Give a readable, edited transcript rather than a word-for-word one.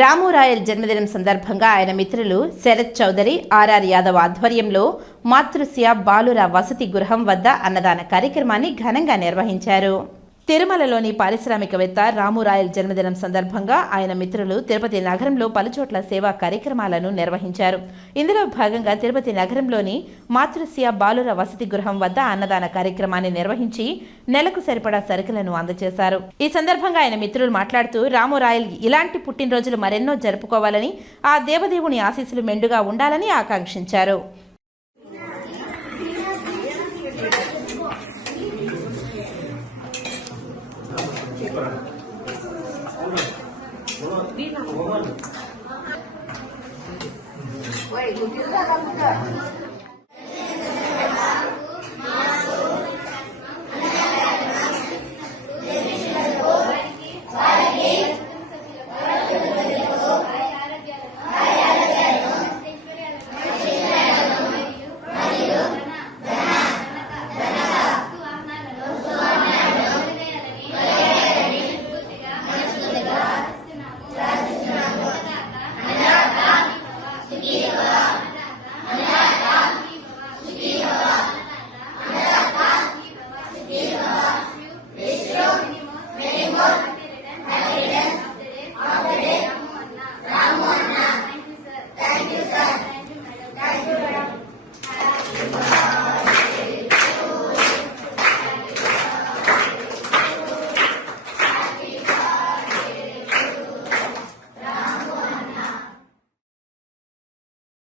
రాము royal జన్మదినం సందర్భంగా ఆయన మిత్రులు శరత్ చౌదరి, ఆర్ఆర్ యాదవ్ ఆధ్వర్యంలో మాతృశ్య బాలుర వసతి గృహం వద్ద అన్నదాన కార్యక్రమాన్ని ఘనంగా నిర్వహించారు. తిరుమలలోని పారిశ్రామికవేత్త రాము రాయల్ జన్మదినం సందర్భంగా ఆయన మిత్రులు తిరుపతి నగరంలో పలుచోట్ల సేవా కార్యక్రమాలను నిర్వహించారు. ఇందులో భాగంగా తిరుపతి నగరంలోని మాతృశ్య బాలుర వసతి గృహం వద్ద అన్నదాన కార్యక్రమాన్ని నిర్వహించి నెలకు సరిపడా సరుకులను అందజేశారు. ఈ సందర్భంగా ఆయన మిత్రులు మాట్లాడుతూ రాము రాయల్ ఇలాంటి పుట్టినరోజులు మరెన్నో జరుపుకోవాలని, ఆ దేవదేవుని ఆశీస్సులు మెండుగా ఉండాలని ఆకాంక్షించారు. Wait, look at that.